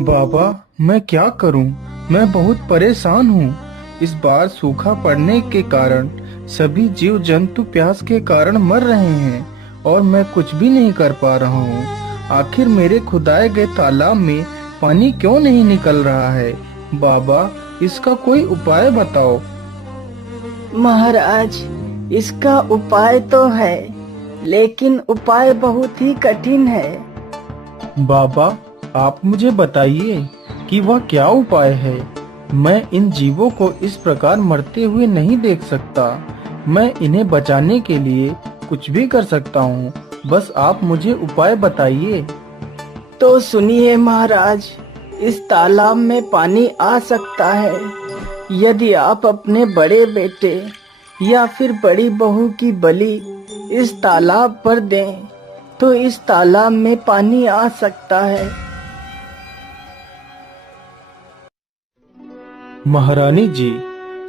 बाबा, मैं क्या करूं? मैं बहुत परेशान हूं। इस बार सूखा पड़ने के कारण सभी जीव जंतु प्यास के कारण मर रहे हैं और मैं कुछ भी नहीं कर पा रहा हूं। आखिर मेरे खुदाए गए तालाब में पानी क्यों नहीं निकल रहा है? बाबा, इसका कोई उपाय बताओ। महाराज, इसका उपाय तो है, लेकिन उपाय बहुत ही कठिन है। बाबा, आप मुझे बताइए कि वह क्या उपाय है। मैं इन जीवों को इस प्रकार मरते हुए नहीं देख सकता। मैं इन्हें बचाने के लिए कुछ भी कर सकता हूँ। बस आप मुझे उपाय बताइए। तो सुनिए महाराज, इस तालाब में पानी आ सकता है यदि आप अपने बड़े बेटे या फिर बड़ी बहू की बलि इस तालाब पर दें, तो इस तालाब में पानी आ सकता है। महारानी जी,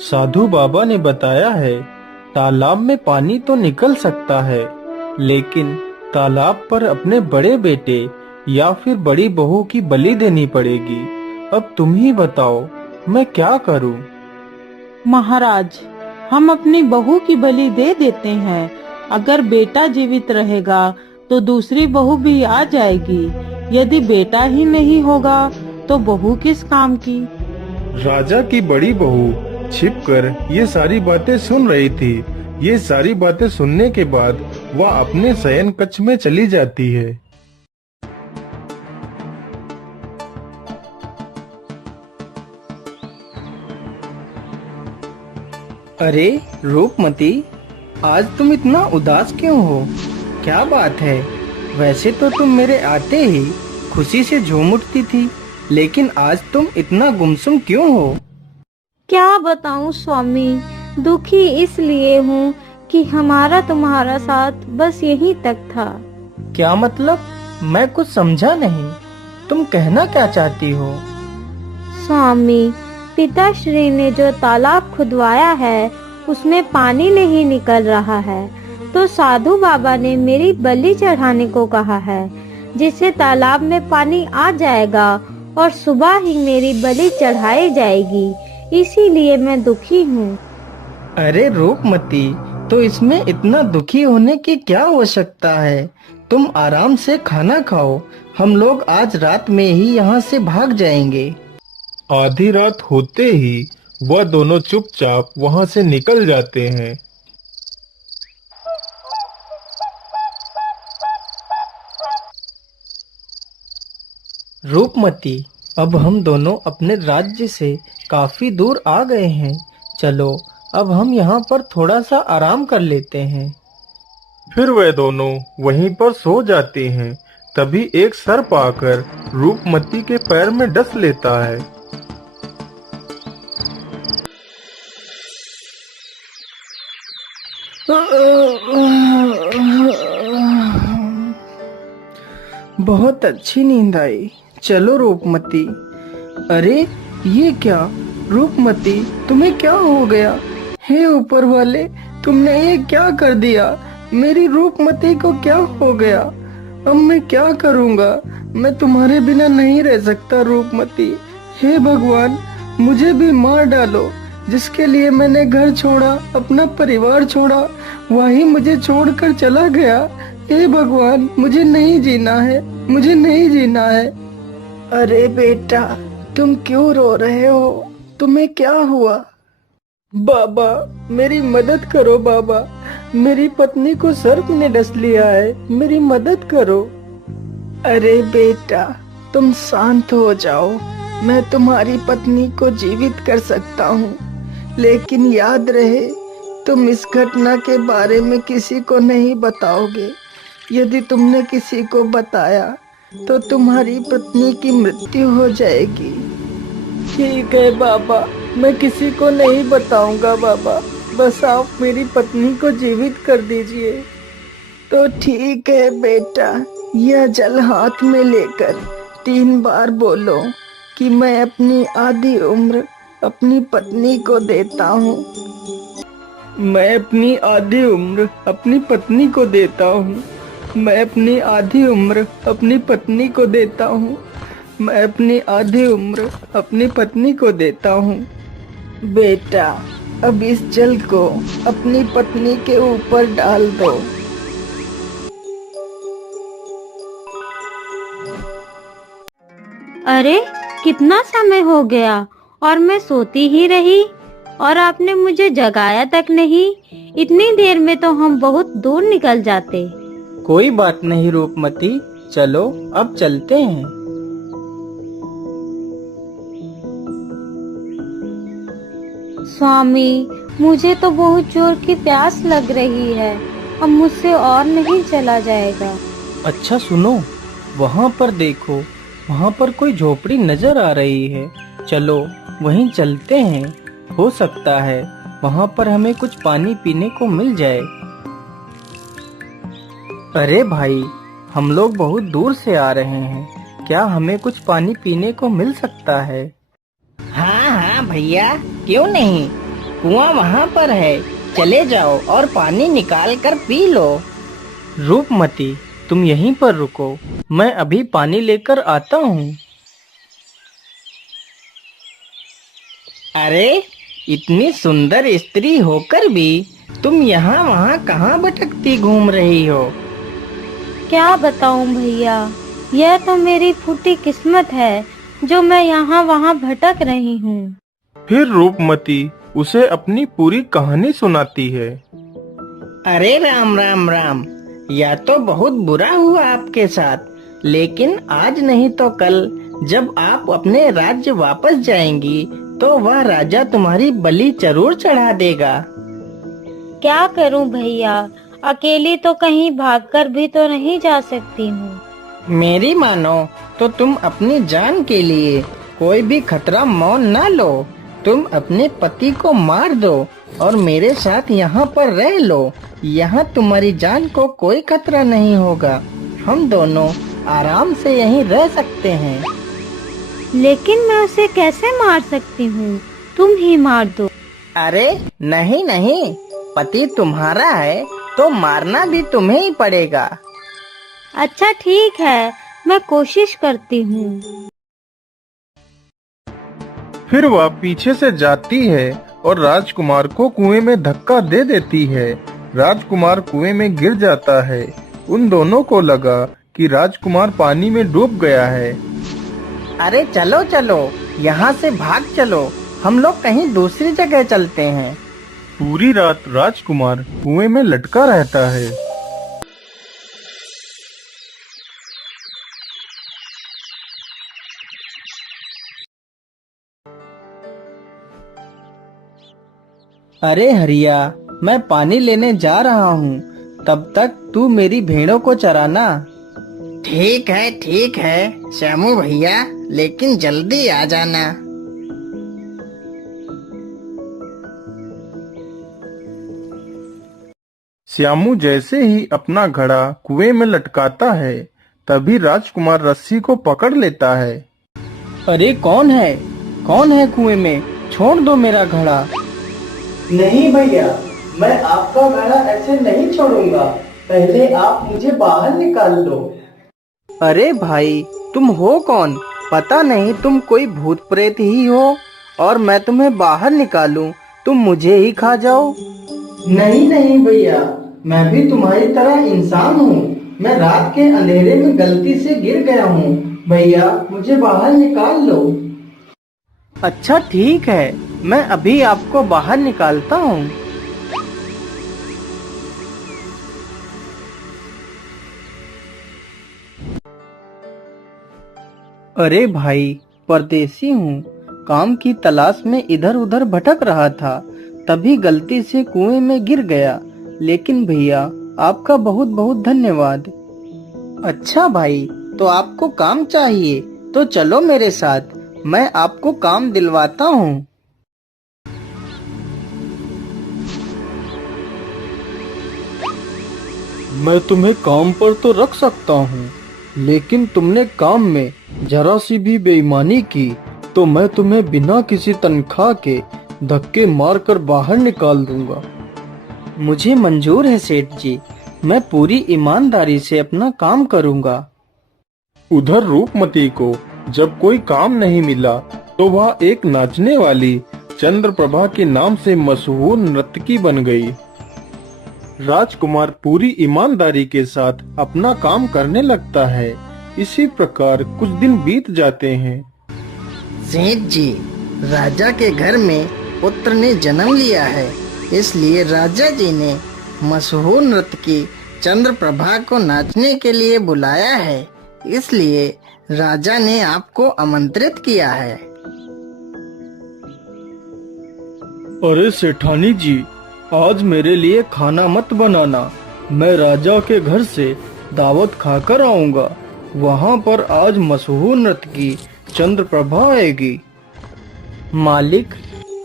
साधु बाबा ने बताया है तालाब में पानी तो निकल सकता है, लेकिन तालाब पर अपने बड़े बेटे या फिर बड़ी बहू की बलि देनी पड़ेगी। अब तुम ही बताओ, मैं क्या करूं? महाराज, हम अपनी बहू की बलि दे देते हैं। अगर बेटा जीवित रहेगा तो दूसरी बहू भी आ जाएगी। यदि बेटा ही नहीं होगा तो बहू किस काम की। राजा की बड़ी बहू छिपकर ये सारी बातें सुन रही थी। ये सारी बातें सुनने के बाद वह अपने शयन कक्ष में चली जाती है। अरे रूपमती, आज तुम इतना उदास क्यों हो? क्या बात है? वैसे तो तुम मेरे आते ही खुशी से झूम उठती थी, लेकिन आज तुम इतना गुमसुम क्यों हो? क्या बताऊं स्वामी, दुखी इसलिए हूँ कि हमारा तुम्हारा साथ बस यहीं तक था। क्या मतलब? मैं कुछ समझा नहीं। तुम कहना क्या चाहती हो? स्वामी, पिताश्री ने जो तालाब खुदवाया है उसमें पानी नहीं निकल रहा है, तो साधु बाबा ने मेरी बलि चढ़ाने को कहा है, जिससे तालाब में पानी आ जाएगा और सुबह ही मेरी बलि चढ़ाई जाएगी। इसीलिए मैं दुखी हूँ। अरे रूपमती, तो इसमें इतना दुखी होने की क्या आवश्यकता है? तुम आराम से खाना खाओ। हम लोग आज रात में ही यहाँ से भाग जाएंगे। आधी रात होते ही वह दोनों चुपचाप वहां से निकल जाते हैं। रूपमती, अब हम दोनों अपने राज्य से काफी दूर आ गए हैं। चलो, अब हम यहाँ पर थोड़ा सा आराम कर लेते हैं। फिर वे दोनों वहीं पर सो जाते हैं। तभी एक सर्प आकर रूपमती के पैर में डस लेता है। बहुत अच्छी नींद आई। चलो रूपमती। अरे ये क्या? रूपमती, तुम्हें क्या हो गया? हे ऊपर वाले, तुमने ये क्या कर दिया? मेरी रूपमती को क्या हो गया? अब मैं क्या करूँगा? मैं तुम्हारे बिना नहीं रह सकता रूपमती। हे भगवान, मुझे भी मार डालो। जिसके लिए मैंने घर छोड़ा, अपना परिवार छोड़ा, वही मुझे छोड़कर चला गया। हे भगवान, मुझे नहीं जीना है, मुझे नहीं जीना है। अरे बेटा, तुम क्यों रो रहे हो? तुम्हें क्या हुआ? बाबा, मेरी मदद करो बाबा। मेरी पत्नी को सर्प ने डस लिया है, मेरी मदद करो। अरे बेटा, तुम शांत हो जाओ। मैं तुम्हारी पत्नी को जीवित कर सकता हूँ, लेकिन याद रहे, तुम इस घटना के बारे में किसी को नहीं बताओगे। यदि तुमने किसी को बताया तो तुम्हारी पत्नी की मृत्यु हो जाएगी। ठीक है बाबा, मैं किसी को नहीं बताऊंगा बाबा। बस आप मेरी पत्नी को जीवित कर दीजिए। तो ठीक है बेटा, यह जल हाथ में लेकर 3 बार बोलो कि मैं अपनी आधी उम्र अपनी पत्नी को देता हूँ। मैं अपनी आधी उम्र अपनी पत्नी को देता हूँ। मैं अपनी आधी उम्र अपनी पत्नी को देता हूँ। मैं अपनी आधी उम्र अपनी पत्नी को देता हूँ। बेटा, अब इस जल को अपनी पत्नी के ऊपर डाल दो। अरे, कितना समय हो गया और मैं सोती ही रही और आपने मुझे जगाया तक नहीं। इतनी देर में तो हम बहुत दूर निकल जाते। कोई बात नहीं रूपमती, चलो अब चलते हैं। स्वामी, मुझे तो बहुत जोर की प्यास लग रही है। अब मुझसे और नहीं चला जाएगा। अच्छा सुनो, वहाँ पर देखो, वहाँ पर कोई झोपड़ी नजर आ रही है। चलो वहीं चलते हैं। हो सकता है वहाँ पर हमें कुछ पानी पीने को मिल जाए। अरे भाई, हम लोग बहुत दूर से आ रहे हैं, क्या हमें कुछ पानी पीने को मिल सकता है? हाँ हाँ भैया, क्यों नहीं, कुआं वहाँ पर है, चले जाओ और पानी निकाल कर पी लो। रूपमती, तुम यहीं पर रुको, मैं अभी पानी लेकर आता हूँ। अरे, इतनी सुंदर स्त्री होकर भी तुम यहाँ वहाँ कहाँ भटकती घूम रही हो? क्या बताऊं भैया, यह तो मेरी फूटी किस्मत है जो मैं यहाँ वहाँ भटक रही हूँ। फिर रूपमती उसे अपनी पूरी कहानी सुनाती है। अरे राम राम राम, यह तो बहुत बुरा हुआ आपके साथ, लेकिन आज नहीं तो कल जब आप अपने राज्य वापस जाएंगी तो वह राजा तुम्हारी बलि जरूर चढ़ा देगा। क्या करूं भैया, अकेली तो कहीं भागकर भी तो नहीं जा सकती हूँ। मेरी मानो तो तुम अपनी जान के लिए कोई भी खतरा मौन ना लो। तुम अपने पति को मार दो और मेरे साथ यहाँ पर रह लो। यहाँ तुम्हारी जान को कोई खतरा नहीं होगा। हम दोनों आराम से यहीं रह सकते हैं। लेकिन मैं उसे कैसे मार सकती हूँ? तुम ही मार दो। अरे नहीं नहीं, पति तुम्हारा है तो मारना भी तुम्हें ही पड़ेगा। अच्छा ठीक है, मैं कोशिश करती हूँ। फिर वह पीछे से जाती है और राजकुमार को कुएं में धक्का दे देती है। राजकुमार कुएं में गिर जाता है। उन दोनों को लगा कि राजकुमार पानी में डूब गया है। अरे चलो चलो, यहाँ से भाग चलो, हम लोग कहीं दूसरी जगह चलते हैं। पूरी रात राजकुमार कुएं में लटका रहता है। अरे हरिया, मैं पानी लेने जा रहा हूँ, तब तक तू मेरी भेड़ों को चराना। ठीक है श्यामू भैया, लेकिन जल्दी आ जाना। श्यामू जैसे ही अपना घड़ा कुएं में लटकाता है, तभी राजकुमार रस्सी को पकड़ लेता है। अरे कौन है कुएं में? छोड़ दो मेरा घड़ा। नहीं भैया, मैं आपका घड़ा ऐसे नहीं छोड़ूंगा, पहले आप मुझे बाहर निकाल लो। अरे भाई, तुम हो कौन? पता नहीं तुम कोई भूत प्रेत ही हो और मैं तुम्हें बाहर निकालूं, तुम मुझे ही खा जाओ। नहीं भैया, मैं भी तुम्हारी तरह इंसान हूँ। मैं रात के अंधेरे में गलती से गिर गया हूँ। भैया, मुझे बाहर निकाल लो। अच्छा ठीक है, मैं अभी आपको बाहर निकालता हूँ। अरे भाई, परदेसी हूँ, काम की तलाश में इधर उधर भटक रहा था, तभी गलती से कुएं में गिर गया। लेकिन भैया, आपका बहुत बहुत धन्यवाद। अच्छा भाई, तो आपको काम चाहिए तो चलो मेरे साथ, मैं आपको काम दिलवाता हूँ। मैं तुम्हें काम पर तो रख सकता हूँ, लेकिन तुमने काम में जरा सी भी बेईमानी की तो मैं तुम्हें बिना किसी तनख्वाह के धक्के मारकर बाहर निकाल दूंगा। मुझे मंजूर है सेठ जी, मैं पूरी ईमानदारी से अपना काम करूँगा। उधर रूपमती को जब कोई काम नहीं मिला तो वह एक नाचने वाली चंद्रप्रभा के नाम से मशहूर नर्तकी बन गई। राजकुमार पूरी ईमानदारी के साथ अपना काम करने लगता है। इसी प्रकार कुछ दिन बीत जाते हैं। सेठ जी, राजा के घर में पुत्र ने जन्म लिया है, इसलिए राजा जी ने मशहूर नर्तकी चंद्रप्रभा को नाचने के लिए बुलाया है। इसलिए राजा ने आपको आमंत्रित किया है। अरे सेठानी जी, आज मेरे लिए खाना मत बनाना। मैं राजा के घर से दावत खाकर आऊंगा। वहाँ पर आज मशहूर नर्तकी चंद्रप्रभा आएगी। मालिक,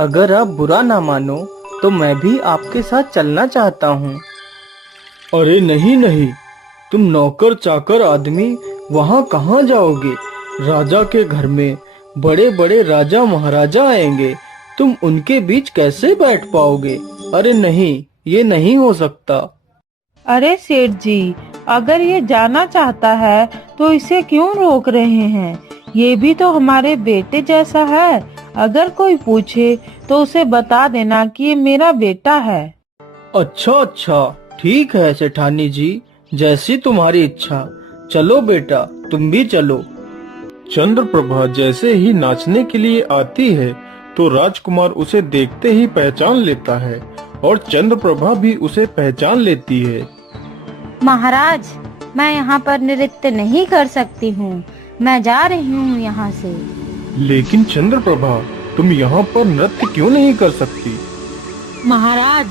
अगर आप बुरा ना मानो तो मैं भी आपके साथ चलना चाहता हूँ। अरे नहीं नहीं, तुम नौकर चाकर आदमी वहाँ कहाँ जाओगे? राजा के घर में बड़े बड़े राजा महाराजा आएंगे, तुम उनके बीच कैसे बैठ पाओगे? अरे नहीं, ये नहीं हो सकता। अरे सेठ जी, अगर ये जाना चाहता है तो इसे क्यों रोक रहे हैं? ये भी तो हमारे बेटे जैसा है। अगर कोई पूछे तो उसे बता देना कि ये मेरा बेटा है। अच्छा अच्छा, ठीक है सेठानी जी, जैसी तुम्हारी इच्छा। चलो बेटा, तुम भी चलो। चंद्रप्रभा जैसे ही नाचने के लिए आती है तो राजकुमार उसे देखते ही पहचान लेता है और चंद्रप्रभा भी उसे पहचान लेती है। महाराज, मैं यहाँ पर नृत्य नहीं कर सकती हूँ, मैं जा रही हूँ यहाँ से। लेकिन चंद्रप्रभा, तुम यहाँ पर नृत्य क्यों नहीं कर सकती? महाराज,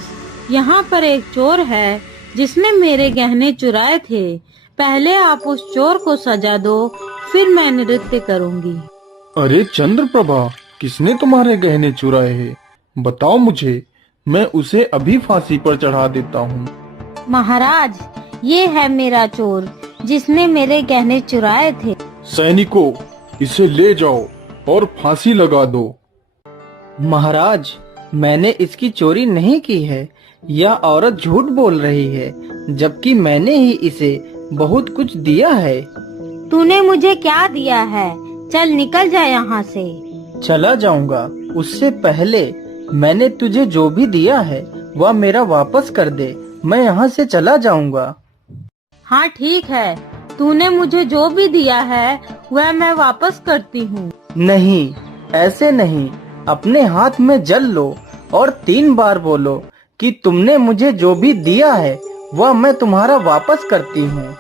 यहाँ पर एक चोर है जिसने मेरे गहने चुराए थे। पहले आप उस चोर को सजा दो, फिर मैं नृत्य करूँगी। अरे चंद्रप्रभा, किसने तुम्हारे गहने चुराए हैं? बताओ मुझे, मैं उसे अभी फांसी पर चढ़ा देता हूँ। महाराज, ये है मेरा चोर जिसने मेरे गहने चुराए थे। सैनिकों, इसे ले जाओ और फांसी लगा दो। महाराज, मैंने इसकी चोरी नहीं की है। यह औरत झूठ बोल रही है, जबकि मैंने ही इसे बहुत कुछ दिया है। तूने मुझे क्या दिया है? चल निकल जा यहाँ से। चला जाऊंगा, उससे पहले मैंने तुझे जो भी दिया है वह मेरा वापस कर दे। मैं यहाँ से चला जाऊंगा। हाँ ठीक है, तूने मुझे जो भी दिया है वह मैं वापस करती हूँ। नहीं, ऐसे नहीं। अपने हाथ में जल लो और 3 बार बोलो कि तुमने मुझे जो भी दिया है वह मैं तुम्हारा वापस करती हूँ।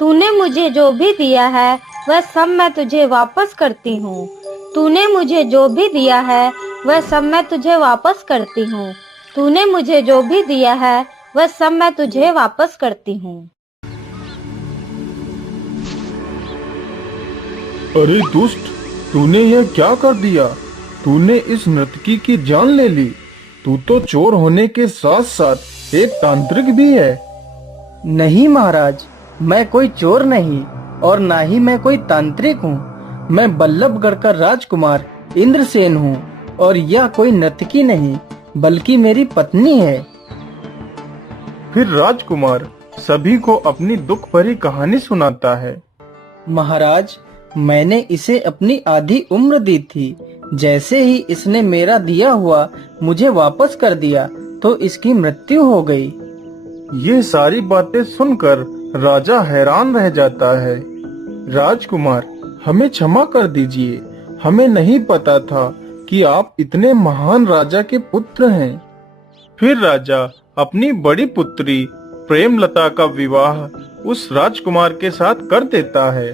तूने मुझे जो भी दिया है वह सब मैं तुझे वापस करती हूँ। तूने मुझे जो भी दिया है वह सब मैं तुझे वापस करती हूँ। तूने मुझे जो भी दिया है वह सब मैं तुझे वापस करती हूँ। अरे दुष्ट, तूने यह क्या कर दिया? तूने इस नर्तकी की जान ले ली। तू तो चोर होने के साथ साथ एक तांत्रिक भी है। नहीं महाराज, मैं कोई चोर नहीं और ना ही मैं कोई तांत्रिक हूँ। मैं बल्लभगढ़ का राजकुमार इंद्रसेन हूँ और यह कोई नर्तकी नहीं बल्कि मेरी पत्नी है। फिर राजकुमार सभी को अपनी दुख भरी कहानी सुनाता है। महाराज, मैंने इसे अपनी आधी उम्र दी थी। जैसे ही इसने मेरा दिया हुआ मुझे वापस कर दिया तो इसकी मृत्यु हो गई। ये सारी बातें सुनकर राजा हैरान रह जाता है। राजकुमार, हमें क्षमा कर दीजिए। हमें नहीं पता था कि आप इतने महान राजा के पुत्र हैं। फिर राजा अपनी बड़ी पुत्री प्रेमलता का विवाह उस राजकुमार के साथ कर देता है।